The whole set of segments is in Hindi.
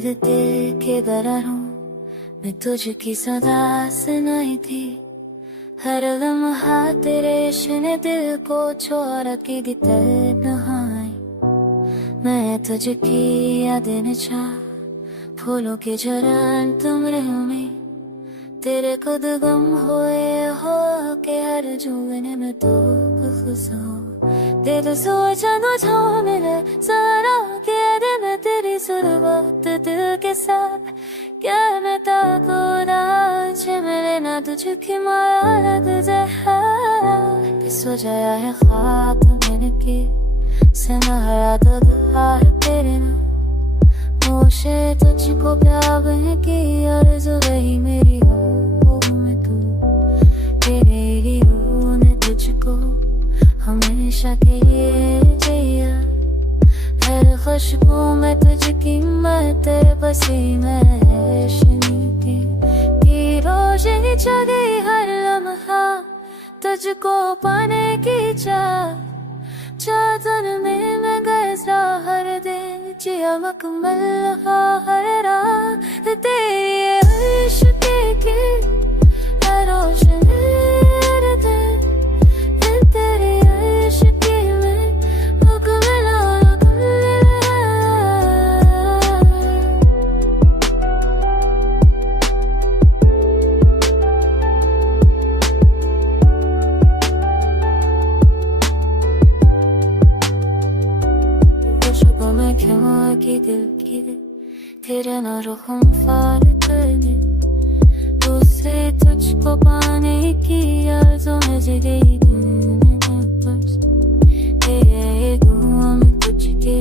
दिल के दरार हूँ मैं तुझकी सदा सुनाई थी। हर लम्हा तेरे इश्क ने दिल को छोड़ा की दी तन्हाई। मैं तुझकी यादें चाह फूलों के झरान तुम में तेरे खुद गम हुए हो के हर जुगने में तो खुश हो। दे तो सोचा न जाओ मेरे सारा के दिन तेरी सुरबत दिल के साथ क्या मैं ताको नाच मिले ना तुझकी माया तुझे सो जाया है ख्वाब मैंने की सनहरा दगार तेरे ना मुझे तुझको प्यार की आरज़ू रही मेरी हो मैं तू तेरे ही रूह ने तुझको हमेशा के लिए जिया। हर खुशबू में तुझकी मैं तेरे पसीने की रोशनी जगी हर लम्हा तुझको पाने की चाह। चादर में मैं गैसा हर दिन जिया मकमल हर रात तेरी इश्क की हर रोशनी हर दिन तेरी इश्क में मुकम्मल की दिल तेरे ना रुखम फालत ने तुझसे तुझको पाने की आरज़ू में जगी बस तेरे धुआं में तुझके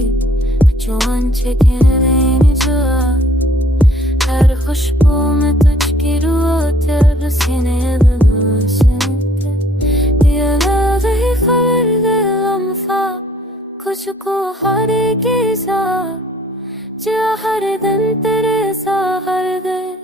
बचपन से कहने जो हर खुशबू में तुझकी रूह तेरे सीने दिया लगी खबर लम्हा कुछ हर के साथ जो हर दिन तेरे साथ हर दिन